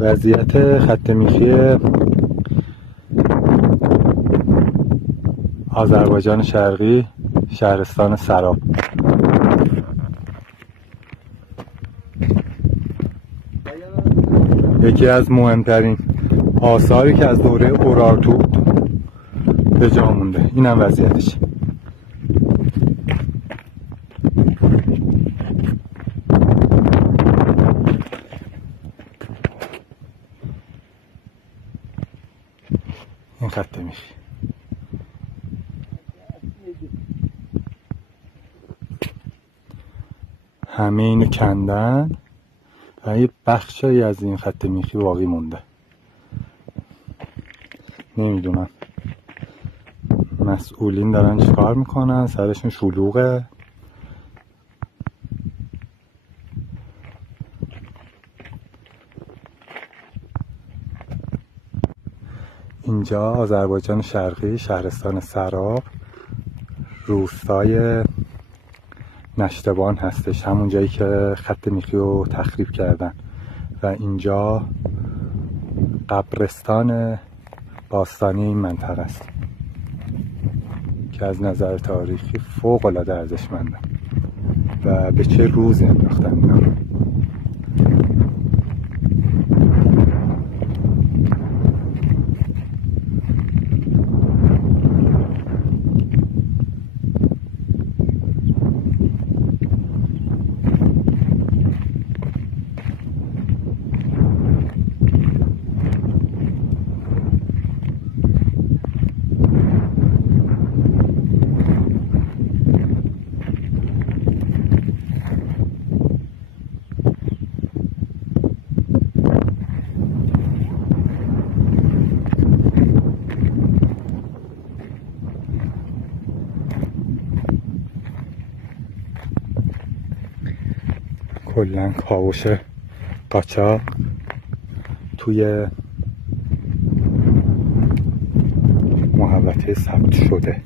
وضعیت خط میخی آذربایجان شرقی، شهرستان سراب. یکی از مهمترین آثاری که از دوره اورارتو به جا مونده. اینم وضعیتش. این خط میخی همه اینو کندن و یه بخشی از این خط میخی باقی مونده. نمیدونم مسئولین دارن چیکار میکنن، سرشون شلوغه. اینجا آذربایجان شرقی، شهرستان سراب، روستای نشتبان هستش، همون جایی که خط میخی رو تخریب کردن. و اینجا قبرستان باستانی این منطقه است که از نظر تاریخی فوق العاده ارزشمنده. و به چه روزی انداختن اینا. کلن کاوش قاچاق توی محوطه ثبت شده.